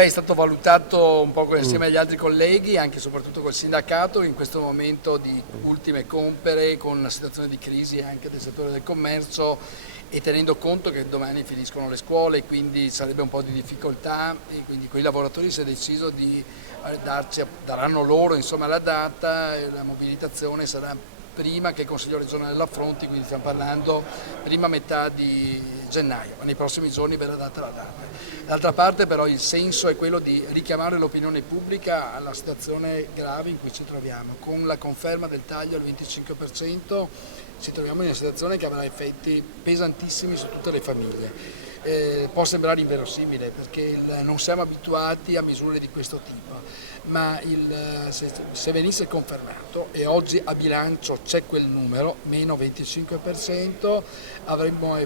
Beh, è stato valutato un po' insieme agli altri colleghi, anche e soprattutto col sindacato, in questo momento di ultime compere, con una situazione di crisi anche del settore del commercio e tenendo conto che domani finiscono le scuole, quindi sarebbe un po' di difficoltà e quindi quei lavoratori si è deciso di daranno loro insomma la data e la mobilitazione sarà prima che il Consiglio regionale l'affronti, quindi stiamo parlando prima metà di gennaio, ma nei prossimi giorni verrà data la data. D'altra parte però il senso è quello di richiamare l'opinione pubblica alla situazione grave in cui ci troviamo. Con la conferma del taglio al 25% ci troviamo in una situazione che avrà effetti pesantissimi su tutte le famiglie. Può sembrare inverosimile perché non siamo abituati a misure di questo tipo, ma se venisse confermato e oggi a bilancio c'è quel numero, meno 25%, avremmo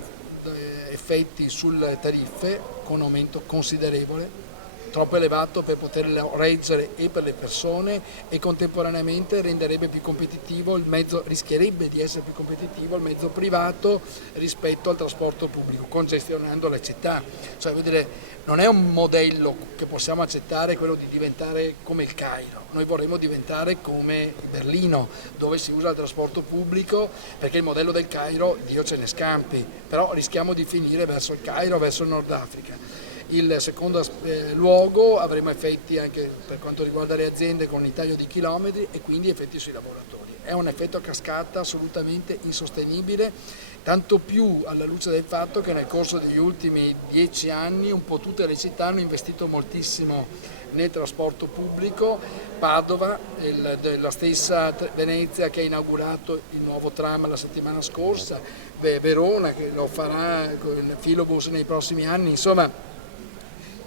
effetti sulle tariffe con aumento considerevole, troppo elevato per poterlo reggere e per le persone e contemporaneamente renderebbe più competitivo il mezzo, rischierebbe di essere più competitivo il mezzo privato rispetto al trasporto pubblico, congestionando le città. Cioè, vuol dire, non è un modello che possiamo accettare quello di diventare come il Cairo, noi vorremmo diventare come Berlino, dove si usa il trasporto pubblico, perché il modello del Cairo, Dio ce ne scampi, però rischiamo di finire verso il Cairo, verso il Nord Africa. Il secondo luogo avremo effetti anche per quanto riguarda le aziende con il taglio di chilometri e quindi effetti sui lavoratori. È un effetto a cascata assolutamente insostenibile, tanto più alla luce del fatto che nel corso degli ultimi 10 anni un po' tutte le città hanno investito moltissimo nel trasporto pubblico. Padova, la stessa Venezia che ha inaugurato il nuovo tram la settimana scorsa, Verona che lo farà con il filobus nei prossimi anni, insomma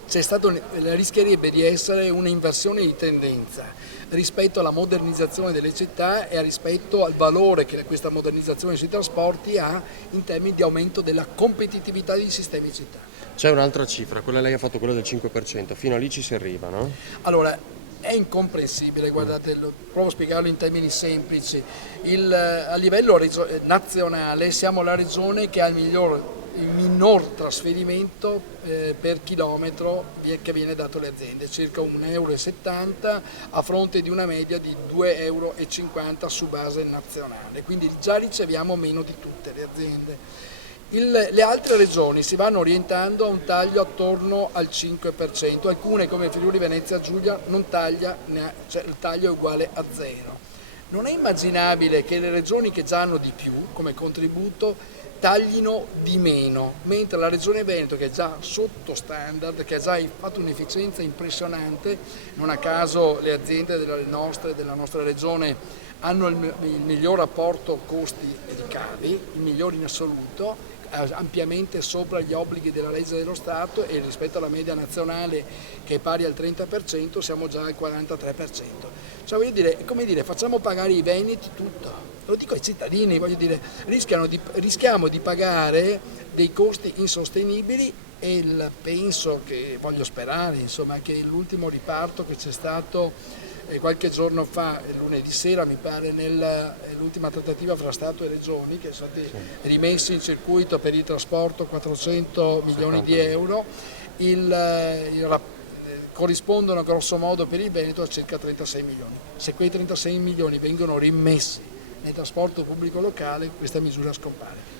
rischierebbe di essere un'inversione di tendenza rispetto alla modernizzazione delle città e rispetto al valore che questa modernizzazione sui trasporti ha in termini di aumento della competitività dei sistemi città. C'è un'altra cifra, quella lei ha fatto quella del 5%, fino a lì ci si arriva, no? Allora, è incomprensibile, guardate, provo a spiegarlo in termini semplici. A livello nazionale siamo la regione che ha il minor trasferimento per chilometro che viene dato alle aziende, circa 1,70 euro a fronte di una media di 2,50 euro su base nazionale, quindi già riceviamo meno di tutte le aziende. Le altre regioni si vanno orientando a un taglio attorno al 5%, alcune come Friuli Venezia Giulia non taglia, cioè il taglio è uguale a zero. Non è immaginabile che le regioni che già hanno di più come contributo taglino di meno, mentre la regione Veneto che è già sotto standard, che ha già fatto un'efficienza impressionante, non a caso le aziende della nostra regione hanno il miglior rapporto costi e ricavi, il migliore in assoluto, ampiamente sopra gli obblighi della legge dello Stato e rispetto alla media nazionale che è pari al 30% siamo già al 43%. Cioè voglio dire, come dire, facciamo pagare i veneti tutto, lo dico ai cittadini, voglio dire, rischiamo di pagare dei costi insostenibili e penso che, voglio sperare, insomma, che l'ultimo riparto che c'è stato qualche giorno fa, lunedì sera mi pare, nell'ultima trattativa fra Stato e Regioni, che sono stati rimessi in circuito per il trasporto 400 milioni di euro, corrispondono grosso modo per il Veneto a circa 36 milioni. Se quei 36 milioni vengono rimessi nel trasporto pubblico locale, questa misura scompare.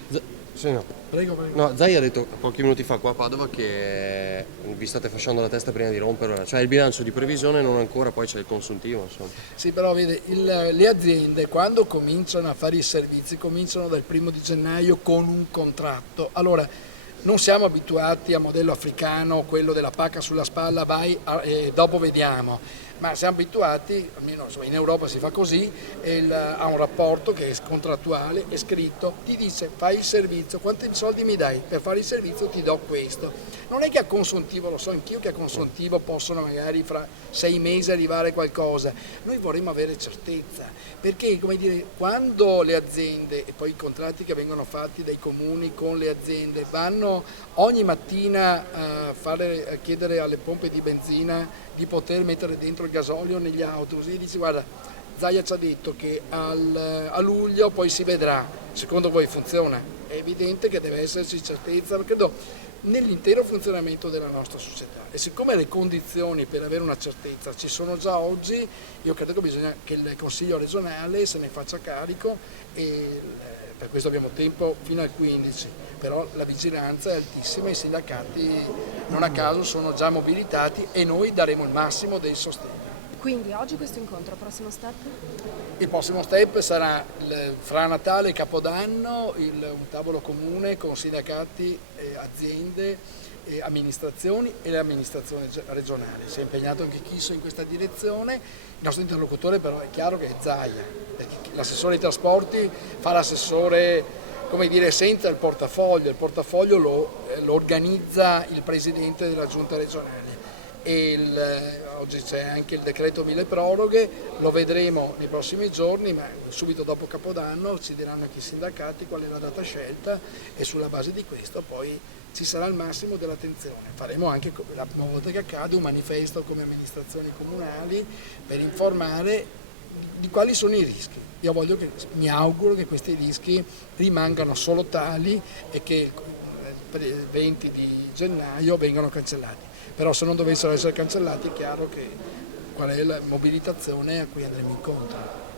Sì, no. Prego. No, Zai ha detto pochi minuti fa qua a Padova che vi state fasciando la testa prima di romperla, cioè il bilancio di previsione non ancora, poi c'è il consuntivo, insomma. Sì, però vede, le aziende quando cominciano a fare i servizi cominciano dal 1° gennaio con un contratto. Allora, non siamo abituati al modello africano, quello della pacca sulla spalla, vai e dopo vediamo. Ma siamo abituati, almeno in Europa si fa così, a un rapporto che è contrattuale, è scritto, ti dice fai il servizio, quanti soldi mi dai? Per fare il servizio ti do questo. Non è che a consuntivo, lo so anch'io che a consuntivo possono magari fra 6 mesi arrivare qualcosa, noi vorremmo avere certezza, perché come dire, quando le aziende e poi i contratti che vengono fatti dai comuni con le aziende vanno ogni mattina a chiedere alle pompe di benzina di poter mettere dentro il gasolio negli autobus, e dici guarda, Zaia ci ha detto che a luglio poi si vedrà, secondo voi funziona? È evidente che deve esserci certezza, credo nell'intero funzionamento della nostra società. E siccome le condizioni per avere una certezza ci sono già oggi, io credo che bisogna che il Consiglio regionale se ne faccia carico e per questo abbiamo tempo fino al 15, però la vigilanza è altissima, i sindacati non a caso sono già mobilitati e noi daremo il massimo del sostegno. Quindi oggi questo incontro, prossimo step? Il prossimo step sarà fra Natale e Capodanno un tavolo comune con sindacati, aziende, amministrazioni e le amministrazioni regionali. Si è impegnato anche Chisso in questa direzione, il nostro interlocutore però è chiaro che è Zaia, perché l'assessore ai trasporti fa l'assessore, come dire, senza il portafoglio lo organizza il presidente della giunta regionale. Oggi c'è anche il decreto mille proroghe, lo vedremo nei prossimi giorni, ma subito dopo Capodanno ci diranno anche i sindacati qual è la data scelta e sulla base di questo poi ci sarà il massimo dell'attenzione. Faremo anche, la prima volta che accade, un manifesto come amministrazioni comunali per informare di quali sono i rischi. Mi auguro che questi rischi rimangano solo tali e che per il 20 di gennaio vengano cancellati. Però se non dovessero essere cancellati è chiaro qual è la mobilitazione a cui andremo incontro.